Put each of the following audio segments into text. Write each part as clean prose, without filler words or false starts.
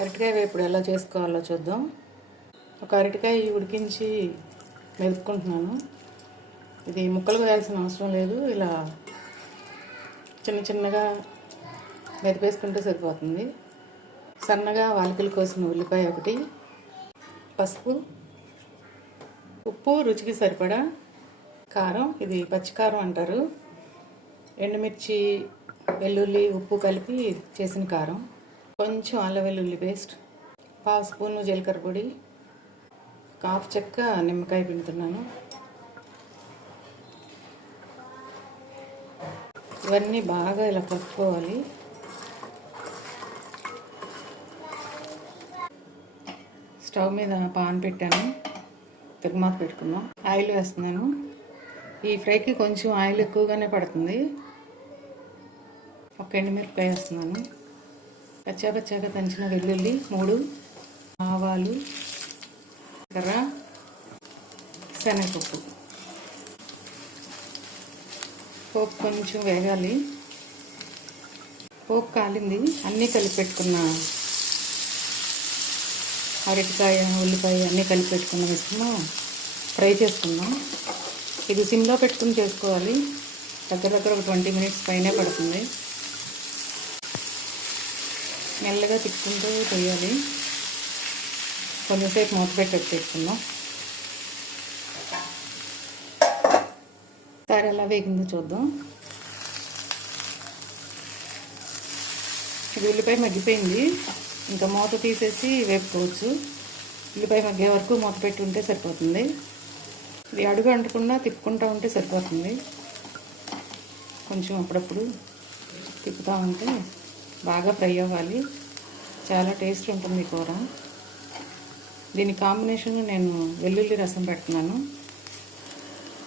అరటికాయ వేపుడు ఎలా చేసుకోవాలో చూద్దాం. ఒక అరటికాయ ఉడికించి మెదుపుకుంటున్నాను. ఇది ముక్కలు వేయాల్సిన అవసరం లేదు, ఇలా చిన్న చిన్నగా మెదిపేసుకుంటే సరిపోతుంది. సన్నగా వాలికలు కోసిన ఉల్లిపాయ ఒకటి, పసుపు, ఉప్పు రుచికి సరిపడా, కారం, ఇది పచ్చికారం అంటారు, ఎండుమిర్చి, వెల్లుల్లి, ఉప్పు కలిపి చేసిన కారం, కొంచెం అల్లం వెల్లుల్లి పేస్ట్, 1/2 స్పూను జీలకర్ర పొడి, 1/2 చెక్క నిమ్మకాయ పిండుతున్నాను. ఇవన్నీ బాగా ఇలా కలుపుకోవాలి. స్టవ్ మీద పాన్ పెట్టాను, తిరుమాత పెట్టుకుందాం. ఆయిల్ వేస్తున్నాను. ఈ ఫ్రైకి కొంచెం ఆయిల్ ఎక్కువగానే పడుతుంది. ఒక ఎండుమిరపకాయ వేస్తున్నాను. పచ్చాగా దంచిన వెల్లుల్లి 3, ఆవాలు, కర్ర, శనగపప్పు. పోపు కొంచెం వేగాలి. పోపు కాలింది. అన్నీ కలిపి పెట్టుకున్న అరటికాయ, ఉల్లిపాయ అన్నీ కలిపి పెట్టుకున్న మిశ్రమం ఫ్రై చేసుకుందాం. ఇది సిమ్లో పెట్టుకుని చేసుకోవాలి. దగ్గర ఒక 20 మినిట్స్ పైనే పడుతుంది. మెల్లగా తిప్పుకుంటూ చేయాలి. కొంచెంసేపు మూత పెట్టి పెట్టుకుందాం. సరే, ఎలా వేగిందో చూద్దాం. ఇది ఉల్లిపాయ మగ్గిపోయింది. ఇంకా మూత తీసేసి వేపుకోవచ్చు. ఉల్లిపాయ మగ్గే వరకు మూత పెట్టి ఉంటే సరిపోతుంది. ఇది అడుగు అంటకుండా తిప్పుకుంటూ ఉంటే సరిపోతుంది. కొంచెం అప్పుడప్పుడు తిప్పుతూ ఉంటే బాగా ఫ్రై అవ్వాలి. చాలా టేస్ట్ ఉంటుంది కూర. దీని కాంబినేషన్ నేను వెల్లుల్లి రసం పెడుతున్నాను.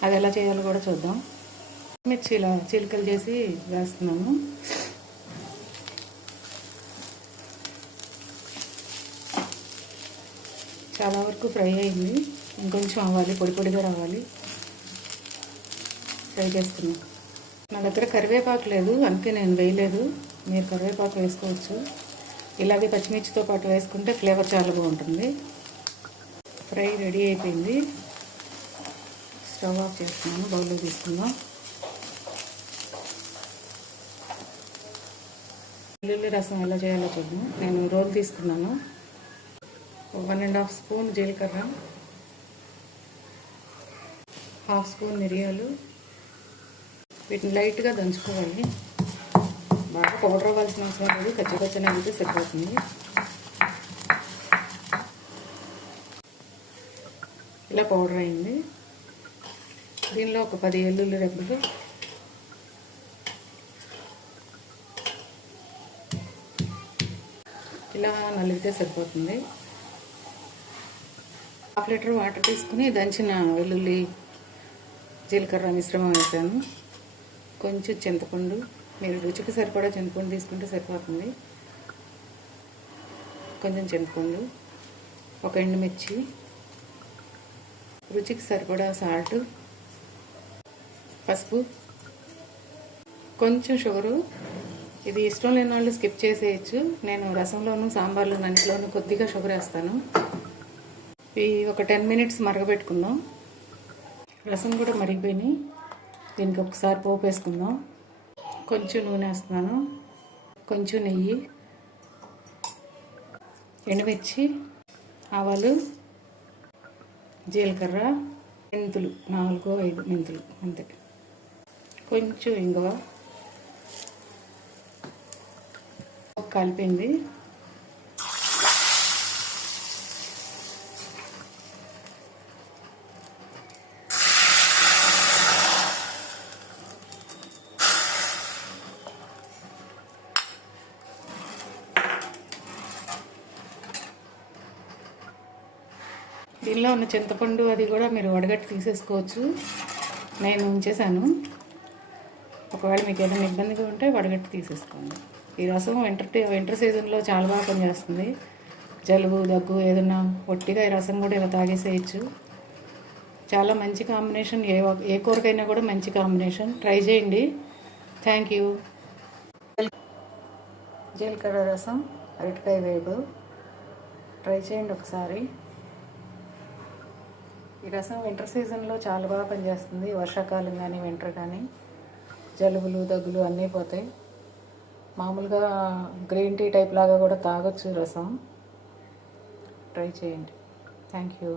అది ఎలా చేయాలో కూడా చూద్దాం. మిర్చి ఇలా చిలుకలు చేసి వేస్తున్నాను. చాలా వరకు ఫ్రై అయింది. ఇంకొంచెం అవ్వాలి, పొడిగా రావాలి. ఫ్రై చేసుకున్నాం. నా దగ్గర కరివేపాకు లేదు, అందుకే నేను వేయలేదు. మీరు కరివేపాకు వేసుకోవచ్చు. ఇలాగే పచ్చిమిర్చితో పాటు వేసుకుంటే ఫ్లేవర్ చాలా బాగుంటుంది. ఫ్రై రెడీ అయిపోయింది. స్టవ్ ఆఫ్ చేస్తున్నాను. బౌల్లో తీసుకుందాం. వెల్లుల్లి రసం ఎలా చేయాలో చూద్దాం. నేను రోల్ తీసుకున్నాను. 1.5 స్పూన్ జీలకర్ర, 1/2 స్పూన్ మిరియాలు. వీటిని లైట్గా దంచుకోవాలి. బాగా పౌడర్ అవ్వాల్సిన అవసరం లేదు, కచ్చపచ్చని అయితే సరిపోతుంది. ఇలా పౌడర్ అయింది. దీనిలో ఒక 10 వెల్లుల్లి రెబ్బలు, ఇలా నలిగితే సరిపోతుంది. 1/2 లీటర్ వాటర్ తీసుకుని దంచిన వెల్లుల్లి జీలకర్ర మిశ్రమం వేసాను. కొంచెం చింతపండు, మీరు రుచికి సరిపడా చింతపండు తీసుకుంటే సరిపోతుంది. కొంచెం చింతపండు, ఒక ఎండుమిర్చి, రుచికి సరిపడా సాల్ట్, పసుపు, కొంచెం షుగరు. ఇది ఇష్టం లేని వాళ్ళు స్కిప్ చేసేయచ్చు. నేను రసంలోను, సాంబార్లోను అన్నింటిలోనూ కొద్దిగా షుగర్ వేస్తాను. ఇవి ఒక 10 మినిట్స్ మరగబెట్టుకుందాం. రసం కూడా మరిగిపోయినాయి. దీనికి ఒకసారి పోపు వేసుకుందాం. కొంచెం నూనె వేస్తున్నాను, కొంచెం నెయ్యి, ఎండుమిర్చి, ఆవాలు, జీలకర్ర, మెంతులు 4-5 మెంతులు అంతే, కొంచెం ఇంగువ. కలిపింది. దీనిలో ఉన్న చింతపండు అది కూడా మీరు వడగట్టి తీసేసుకోవచ్చు. నేను ఉంచేసాను. ఒకవేళ మీకు ఏదైనా ఇబ్బందిగా ఉంటే వడగట్టి తీసేసుకోండి. ఈ రసం వింటర్ సీజన్లో చాలా బాగా పనిచేస్తుంది. జలుబు, దగ్గు ఏదైనా పొట్టిగా ఈ రసం కూడా ఇలా తాగేసేయచ్చు. చాలా మంచి కాంబినేషన్. ఏ కూరకైనా కూడా మంచి కాంబినేషన్. ట్రై చేయండి. Thank you. జీలకర్ర రసం, అరటికాయ వేపు ట్రై చేయండి ఒకసారి. ఈ రసం వింటర్ సీజన్లో చాలా బాగా పనిచేస్తుంది. వర్షాకాలం కానీ వింటర్ కానీ జలుబులు దగ్గులు అన్నీ పోతాయి. మామూలుగా గ్రీన్ టీ టైప్ లాగా కూడా తాగొచ్చు రసం. ట్రై చేయండి. Thank you.